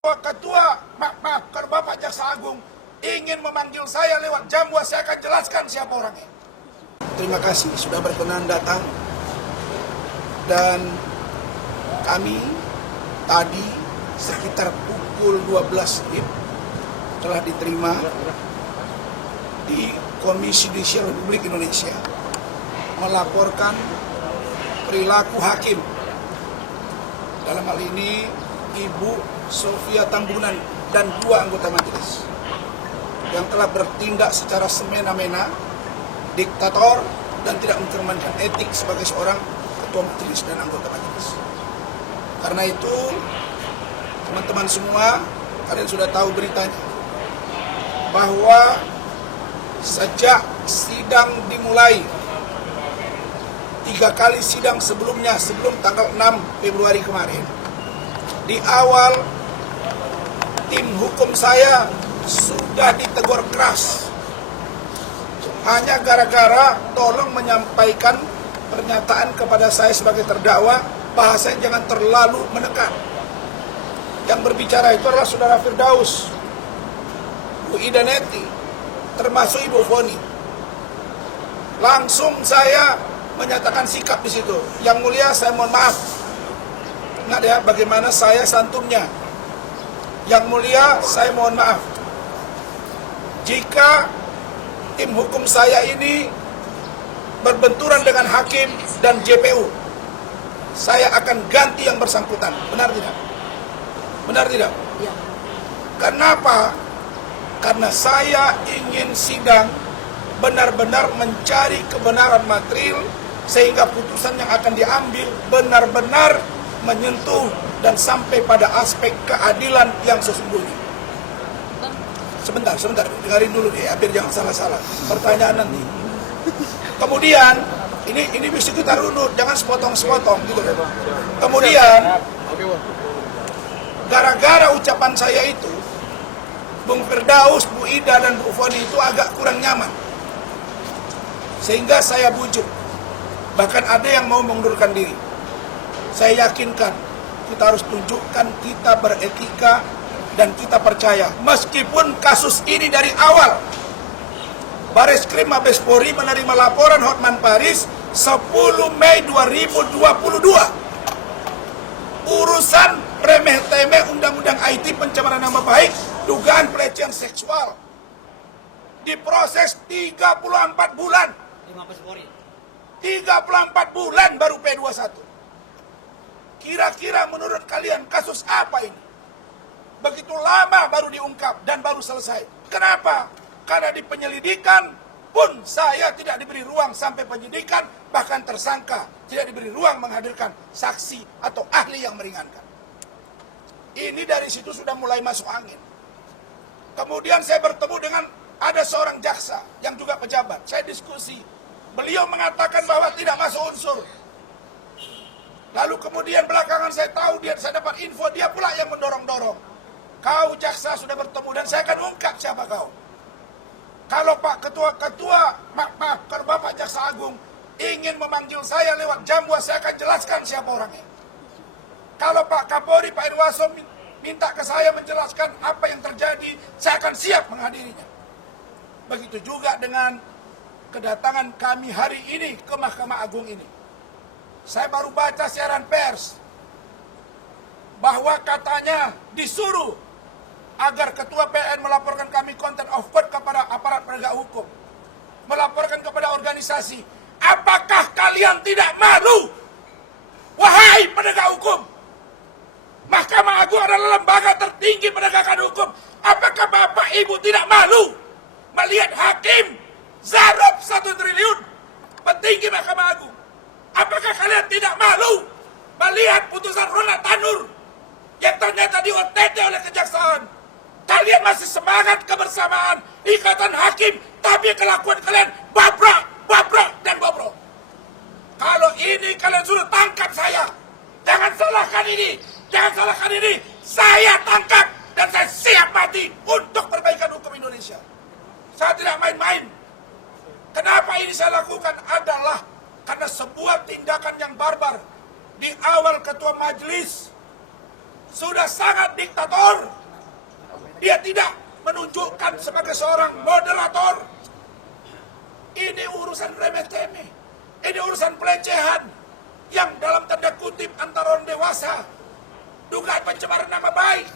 Ketua, maaf, kalau Bapak Jaksa Agung ingin memanggil saya lewat Jamuah, saya akan jelaskan siapa orangnya. Terima kasih sudah berkenan datang. Dan kami tadi sekitar pukul 12 telah diterima di Komisi Judisial Republik Indonesia melaporkan perilaku hakim. Dalam hal ini Ibu Sofia Tambunan dan 2 anggota majelis yang telah bertindak secara semena-mena, diktator, dan tidak mencerminkan etik sebagai seorang ketua majelis dan anggota majelis. Karena itu, teman-teman semua, kalian sudah tahu beritanya, bahwa sejak sidang dimulai, 3 kali sidang sebelumnya, sebelum tanggal 6 Februari kemarin, di awal tim hukum saya sudah ditegur keras hanya gara-gara tolong menyampaikan pernyataan kepada saya sebagai terdakwa, bahasanya jangan terlalu menekan. Yang berbicara itu adalah Saudara Firdaus, Bu Ida Neti, termasuk Ibu Foni. Langsung saya menyatakan sikap di situ. Yang mulia, saya mohon maaf. Ingat ya bagaimana saya santunnya. Yang mulia, saya mohon maaf. Jika tim hukum saya ini berbenturan dengan hakim dan JPU, saya akan ganti yang bersangkutan. Benar tidak? Benar tidak? Ya. Kenapa? Karena saya ingin sidang benar-benar mencari kebenaran material, sehingga putusan yang akan diambil benar-benar menyentuh dan sampai pada aspek keadilan yang sesungguhnya. Sebentar, dengarin dulu deh, biar jangan salah-salah pertanyaan nanti. Kemudian, ini mesti kita runut, jangan sepotong-sepotong gitu. Kemudian, gara-gara ucapan saya itu, Bung Firdaus, Bu Ida, dan Bu Foni itu agak kurang nyaman. Sehingga saya bujuk. Bahkan ada yang mau mengundurkan diri. Saya yakinkan kita harus tunjukkan kita beretika dan kita percaya. Meskipun kasus ini dari awal Bareskrim Mabes Polri menerima laporan Hotman Paris 10 Mei 2022. Urusan remeh-temeh Undang-Undang IT pencemaran nama baik, dugaan pelecehan seksual, diproses 34 bulan. 34 bulan baru P21. Kira-kira menurut kalian kasus apa ini? Begitu lama baru diungkap dan baru selesai. Kenapa? Karena di penyelidikan pun saya tidak diberi ruang sampai penyidikan, bahkan tersangka tidak diberi ruang menghadirkan saksi atau ahli yang meringankan. Ini dari situ sudah mulai masuk angin. Kemudian saya bertemu dengan ada seorang jaksa yang juga pejabat. Saya diskusi. Beliau mengatakan bahwa tidak masuk unsur. Lalu kemudian belakangan saya tahu, saya dapat info, dia pula yang mendorong-dorong. Kau jaksa sudah bertemu dan saya akan ungkap siapa kau. Kalau Pak Ketua, maaf, kalau Bapak Jaksa Agung ingin memanggil saya lewat Jamuah, saya akan jelaskan siapa orangnya. Kalau Pak Kapolri, Pak Irwaso minta ke saya menjelaskan apa yang terjadi, saya akan siap menghadirinya. Begitu juga dengan kedatangan kami hari ini ke Mahkamah Agung ini. Saya baru baca siaran pers bahwa katanya disuruh agar Ketua PN melaporkan kami content of court kepada aparat penegak hukum, melaporkan kepada organisasi. Apakah kalian tidak malu? Wahai penegak hukum, Mahkamah Agung adalah lembaga tertinggi penegakan hukum. Apakah Bapak Ibu tidak malu melihat hakim Zarab 1 triliun, petinggi Mahkamah Agung? Apakah kalian tidak malu melihat putusan Ronald Tanur yang ternyata di OTT oleh kejaksaan? Kalian masih semangat kebersamaan, ikatan hakim, tapi kelakuan kalian babrok, dan bobrok. Kalau ini kalian suruh tangkap saya, jangan salahkan ini. Saya tangkap dan saya siap mati untuk perbaikan hukum Indonesia. Saya tidak main-main. Kenapa ini saya lakukan adalah karena sebuah tindakan yang barbar di awal ketua majelis sudah sangat diktator. tidak menunjukkan sebagai seorang moderator. Ini urusan remeh-temeh. Ini urusan pelecehan yang dalam tanda kutip antara orang dewasa. Dugaan pencemaran nama baik.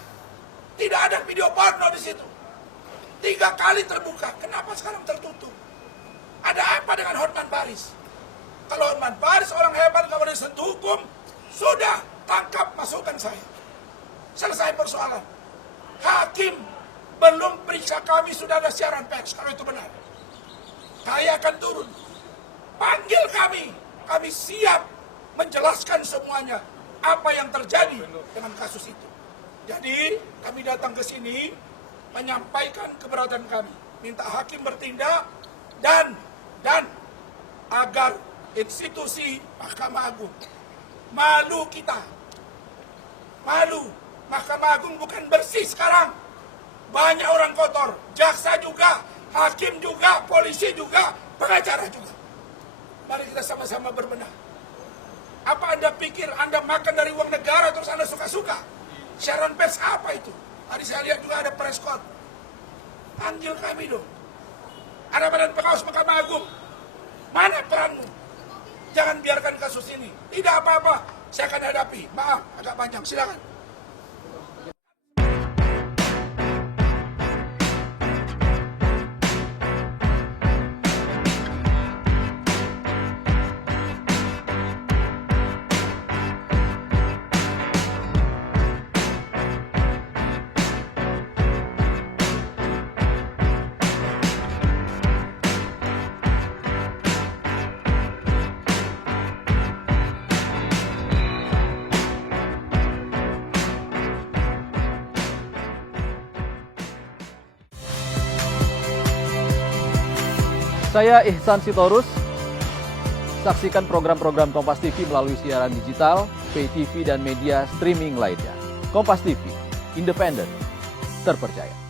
Tidak ada video porno di situ. 3 kali terbuka. Kenapa sekarang tertutup? Ada apa dengan Hotman Paris? Kalau Hotman Paris orang hebat, kalau disentuh hukum, sudah tangkap masukan saya. Selesai persoalan. Hakim belum periksa kami, sudah ada siaran pers. Kalau itu benar, saya akan turun. Panggil kami. Kami siap menjelaskan semuanya. Apa yang terjadi dengan kasus itu. Jadi kami datang ke sini menyampaikan keberatan kami. Minta hakim bertindak dan agar institusi Mahkamah Agung. Malu kita. Malu. Mahkamah Agung bukan bersih sekarang. Banyak orang kotor. Jaksa juga, hakim juga, polisi juga, pengacara juga. Mari kita sama-sama berbenah. Apa Anda pikir Anda makan dari uang negara terus Anda suka-suka? Siaran pers apa itu? Tadi saya lihat juga ada press code. Panggil kami dong. Ada Badan Pengawas Mahkamah Agung. Mana peranmu? Jangan biarkan kasus ini. Tidak apa-apa, saya akan hadapi. Maaf, agak panjang. Silakan. Saya Ihsan Sitorus. Saksikan program-program Kompas TV melalui siaran digital, pay TV, dan media streaming lainnya. Kompas TV, independen, terpercaya.